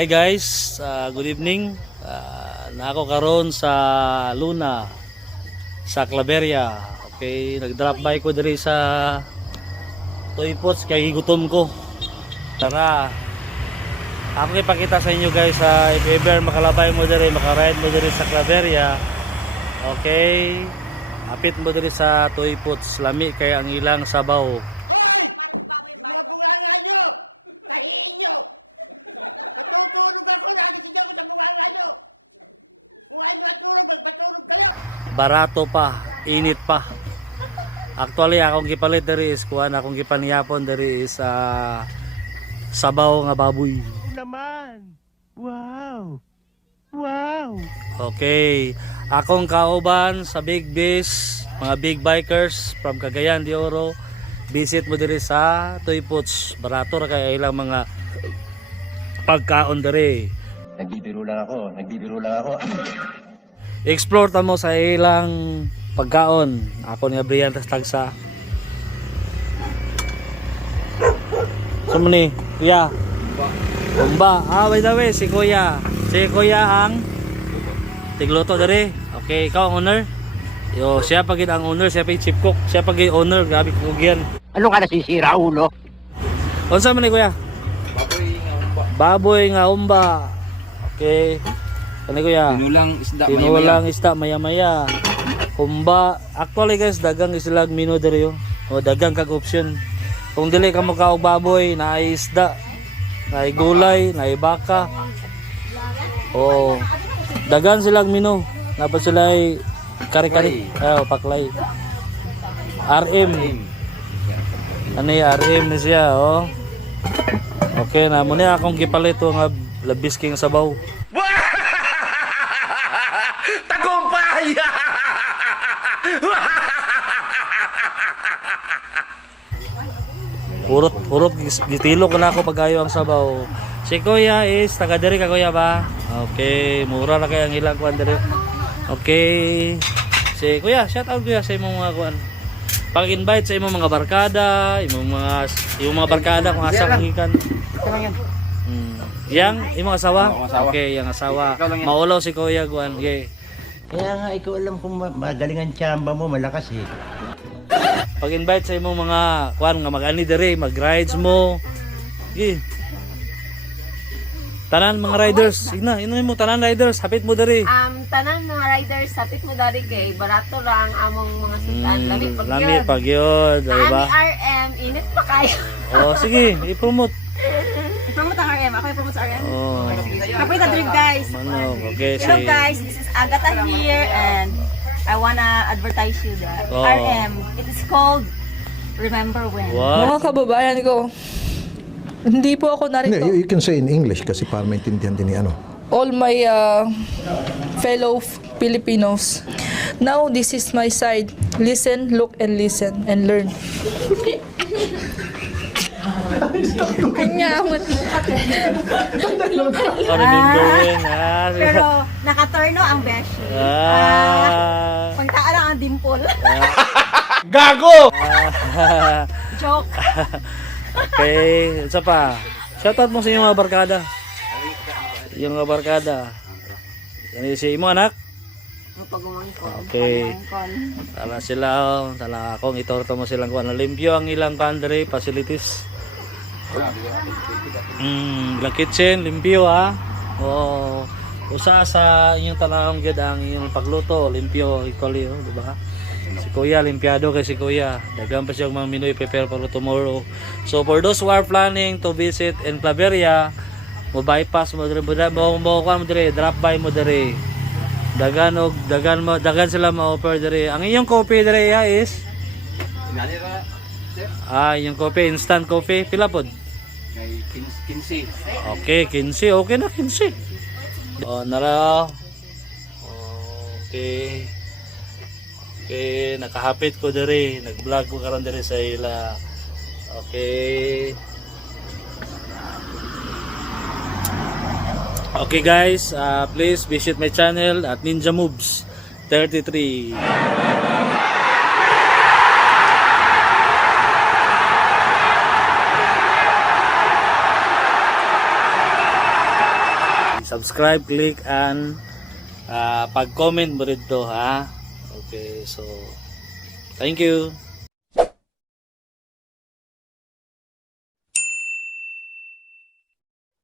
Hi guys, good evening. Nako karon sa Luna sa Claveria. Okay, nag-drop by ko diri sa Toy Pots kay gutom ko. Tara. Ako ipakita sa inyo guys if ever makalabay mo diri, makaride mo diri sa Claveria. Okay. Hapit mo diri sa Toy Pots, lami kay ang ilang sabaw. Barato pa, init pa. Actually akong gipalit diri is kuan, akong gipaniyapon diri is sabaw nga baboy. Naman. Wow. Wow. Okay, akong kauban sa Big Beast, mga big bikers from Cagayan de Oro. Visit mo diri sa Toy Pots. Barato ra kay ilang mga pagkaon diri. Nagbibiro lang ako. Explore ta mo sa ilang pagkaon. Ako ni Brian tagsa. Sumuni, kuya. Bomba. By the way, si kuya. Si kuya ang tigluto diri. Okay, ikaw ang owner. Yo, siya pagid ang owner, siya pagid chief cook, siya pagid owner, grabe kugyan. Ano ka nasisira, ulo? Unsa man ni kuya? Baboy nga umba. Okay. Kani kuya? Tinulang isda maya-maya. Kumba, actually guys, dagang islag menu diri yo. O dagang kag option. Kung dili ka mo kaog baboy, naay isda, naay gulay, naay baka. O dagan silang menu. Dapat sila ay kari-kari, paklay. RM. Ano yung RM ni siya, oh. Okay na, muna akong gipalit ito nga labis king sabaw. Tagumpay! Urot gitilo ko na ako pagayo ang sabaw. Si kuya is taga diri ka kuya ba? Okay, mura na kay ang ilang kuan diri. Okay. Si kuya, shout out kuya sa imong mga kuan. Pag-invite sa imong mga barkada, imong mga barkada kung asa kang ikan. Yang imong asawa? Okay, yang asawa. Maulaw si kuya kuan. Okay. Kaya nga, ikaw alam kung magaling ang tsamba mo, malakas eh. Pag-invite sa imong mga kuan nga mag-ani diri, mag-rides mo. Okay. Tanan mga riders, ina mo tanan riders, hapit mo diri. Tanan mga riders, hapit mo dari kay barato lang among mga sudan. Lami pag yun, diba? RM, init pa kayo. Oh, sige, i-promote. I-promote ang RM, ako i-promote sa RM. Oh. Kapit na drink guys. Manok, okay, Hello guys, this is Agatha here and I wanna advertise you that RM, it is called Remember When. What? Mga kababayan ko, hindi po ako narito. You can say in English kasi para maintindihan din ni ano. All my fellow Filipinos. Now, this is my side. Listen, look, and listen, and learn. Kanya, Remembering, Pero nakaturno ang beshi. Pangtaan lang ang dimple. Gago! Joke. Okay, isa pa. Shoutout mo sa inyong mga barkada. Yung mga barkada. Yan si imo anak. Okay. Tala sila, tala akong itorto mo silang kuan. Limpyo ang ilang country facilities. Ilang kitchen, limpyo ha. Oh, usa sa inyong tanang gid ang inyong pagluto, limpyo equally, di ba? Si kuya, limpiado kay si kuya. Dagan pa siya mga menu i-prepare para tomorrow. So for those who are planning to visit in Claveria, mo bypass mo dire, mo dire, drop by mo dire. Dagan sila ma-offer dire. Ang inyong coffee dire is yung coffee, instant coffee, pila pod? 15. Okay, 15. Okay na 15. Oh, nara. Okay. Okay, nakahapit ko diri, nag-vlog ko karon diri sa ila. Okay. Okay guys, please visit my channel at Ninja Moves 33. subscribe, click, and pag-comment mo rin to, ha? Okay, so thank you.